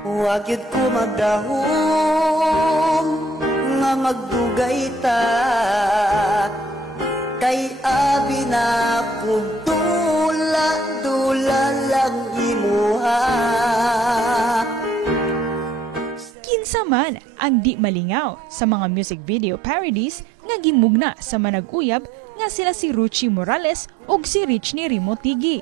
Wa gyud ko magdahom nga magdugay ta, kay abi na kog dula lang imuha. Kinsa man ang di malingaw sa mga music video parodies nga gimugna sa manag-uyab nga sila si Ruchi Morales ug si Richnie Rimotigi.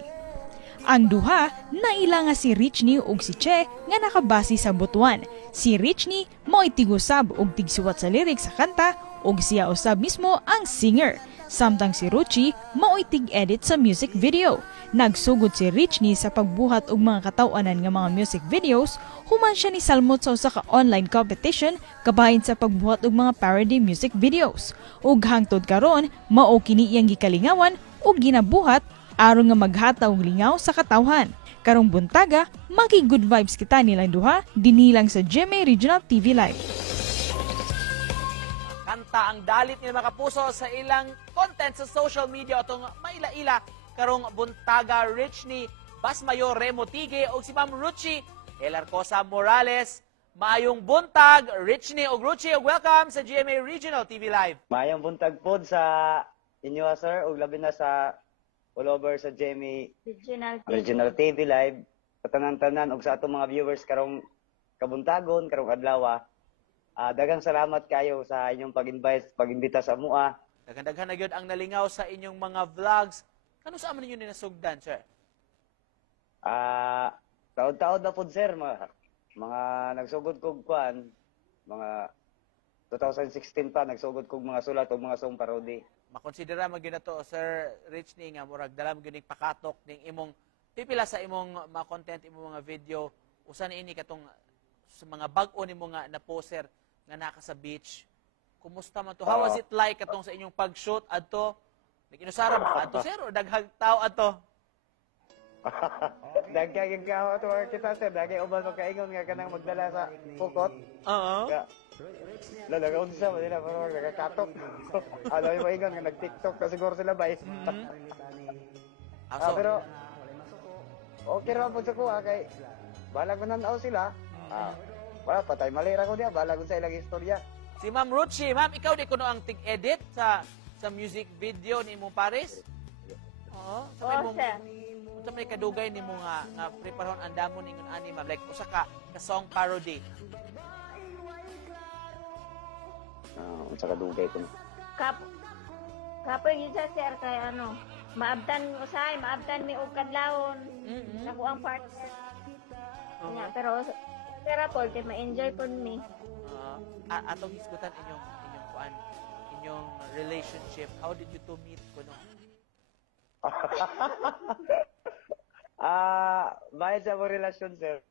Ang duha, naila nga si Richnie ug si Che nga nakabase sa butuan. Si Richnie mo'y tigusab ug tigsuwat sa lyrics sa kanta ug siya usab mismo ang singer. Samtang si Ruchi mo'y tig-edit sa music video. Nagsugod si Richnie sa pagbuhat og mga katawanan nga mga music videos, human siya ni salmot sa usa ka online competition kabahin sa pagbuhat og mga parody music videos. Ug hangtod karon, mao kini iyang gikalingawan ug ginabuhat aron nga maghataw og lingaw sa katawhan. Karong buntaga, maki-good vibes kita nilang duha dinilang sa GMA Regional TV Live. Kanta ang dalit nila mga kapuso sa ilang content sa social media atong maila-ila karong buntaga. Richnie Basmayo Remotige o si Ma'am Ruchi Elarcosa Morales. Maayong buntag, Richnie o Ruchi, welcome sa GMA Regional TV Live. Maayong buntag po sa inyo, sir, ug labi na sa all over sa GMA Regional TV Live. Sa tanan-tanan ug sa atong mga viewers karong kabuntagon, karong adlaw. Daghang salamat kayo sa inyong pag-imbita sa mua. Daghan-daghan na gyud ang nalingaw sa inyong mga vlogs. Kano sa aman ninyo ninasugdan, sir? Taon-taon na po, sir. Mga nagsugod kog kuan, mga 2016 pa, nagsugod kog mga sulat o mga song parody. Makonsidera mo gyud nato, Sir Richnie, nga murag dala mo gyud pakatok ning imong pipila sa imong mga content, imong mga video. Usa ni ini katong sa mga bag-o nimo nga na poster nga naka sa beach. Kumusta man to? How was it like katong sa inyong pag-shoot adto? Nag-inusara ba ka adto, sir, o daghang tao adto? Daghang tao adto kita, sir. Daghang uban magkaingon nga kanang magdala sa pukot. Oo. Lalagaw sa nila pero nagkakatok. Ano yung maingon nga nag-TikTok na siguro sila ba? Pero okay ra po sa kuha kay balag mananaw sila. Wala patay malira ko niya, balag sa ilang istorya. Si Ma'am Ruchi, ma'am, ikaw di kuno ang tig-edit sa music video ni imong Paris? Oo. Sa may kadugay nimo nga preparahon ang damon ningon ani, ma'am, like usa ka song parody. Unsa ka dugay ko. Kapoy gid sa sir kay maabtan mi og kadlawon. Ako ang partner. Pero po kay ma-enjoy pud mi. Atong hisgutan inyong kuan, inyong relationship. How did you two meet kuno? Bayan sa among relasyon, sir.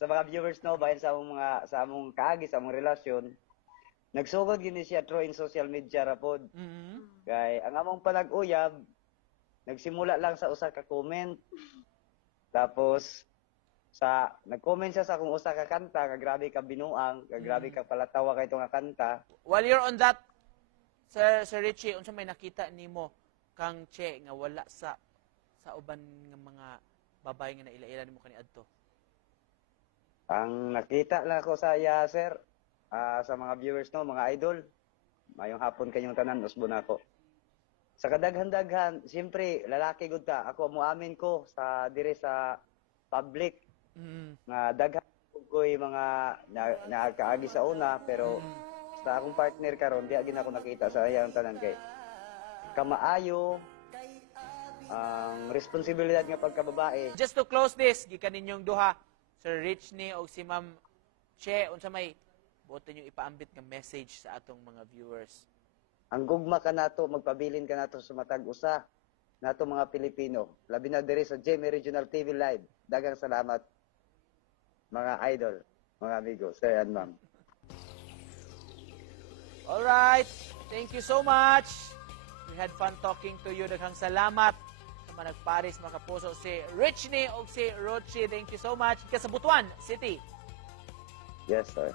Sa mga viewers no, bayan sa among kaagi sa among relasyon. Nagsugod gini siya through in social media ra pod. Kay ang among panag-uyab nagsimula lang sa usa ka comment. Tapos nag-comment siya sa akong usa ka kanta, nga grabe ka binuang, nga grabe ka palatawa kay nga kanta. While you're on that, Sir Richie, unsa may nakita nimo kang Che nga wala sa uban nga mga babae nga naila-ila nimo kaniadto? Ang nakita lang ko sa iya, sir, sa mga viewers no, mga idol, mayong hapon kanyong tanan, usbo na ako. Sa kadaghan-daghan, siyempre, lalaki gud ta. Ako muamin ko sa dire sa public nga daghan ko'y mga nakaagi sa una, pero sa akong partner karon di agin ako nakita sa iyang tanan kay kamaayo ang responsibilidad nga pagkababae. Just to close this, gikan ninyong duha, Sir Richnie o si Ma'am Che, unsa may buti nyo ipaambit nga message sa atong mga viewers? Ang gugma ka nato, magpabilin ka nato sa matag usa nato mga Pilipino. Labi na diri sa GMA Regional TV Live. Daghang salamat mga idol, mga amigo, sir and ma'am. Alright, thank you so much. We had fun talking to you. Daghang salamat sa managparis mga kapuso si Richnie o si Ruchi. Thank you so much. Kasabutuan City. Yes, sir.